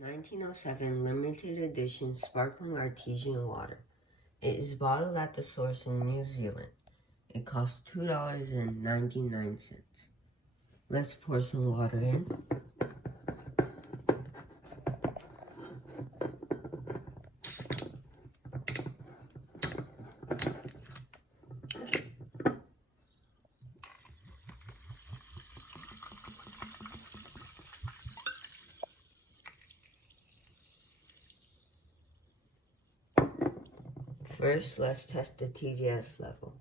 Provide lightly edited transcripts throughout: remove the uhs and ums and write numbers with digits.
1907 limited edition sparkling artesian water. It is bottled at the source in New Zealand. It costs $2.99. Let's pour some water in. First, let's test the TDS level.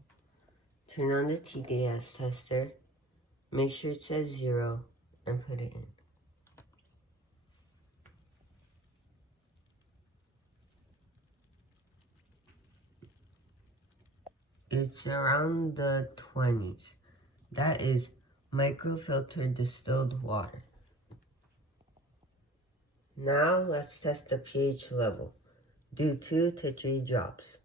Turn on the TDS tester, make sure it says 0, and put it in. It's around the 20s. That is microfiltered distilled water. Now let's test the pH level. Do 2 to 3 drops.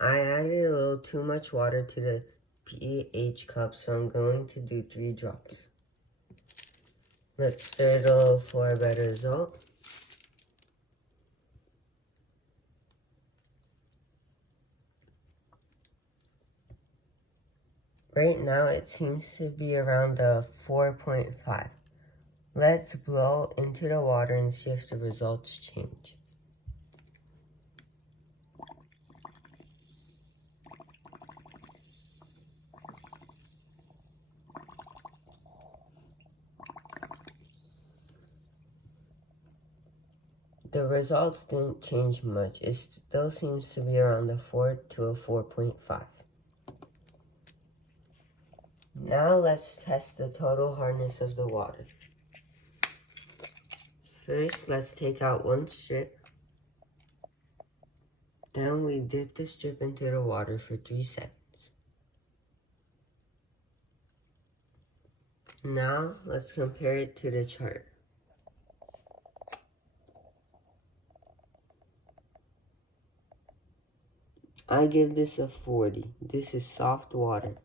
I added a little too much water to the pH cup, so I'm going to do 3 drops. Let's stir it a little for a better result. Right now it seems to be around a 4.5. Let's blow into the water and see if the results change. The results didn't change much. It still seems to be around a 4 to a 4.5. Now let's test the total hardness of the water. First, let's take out one strip. Then we dip the strip into the water for 3 seconds. Now let's compare it to the chart. I give this a 40. This is soft water.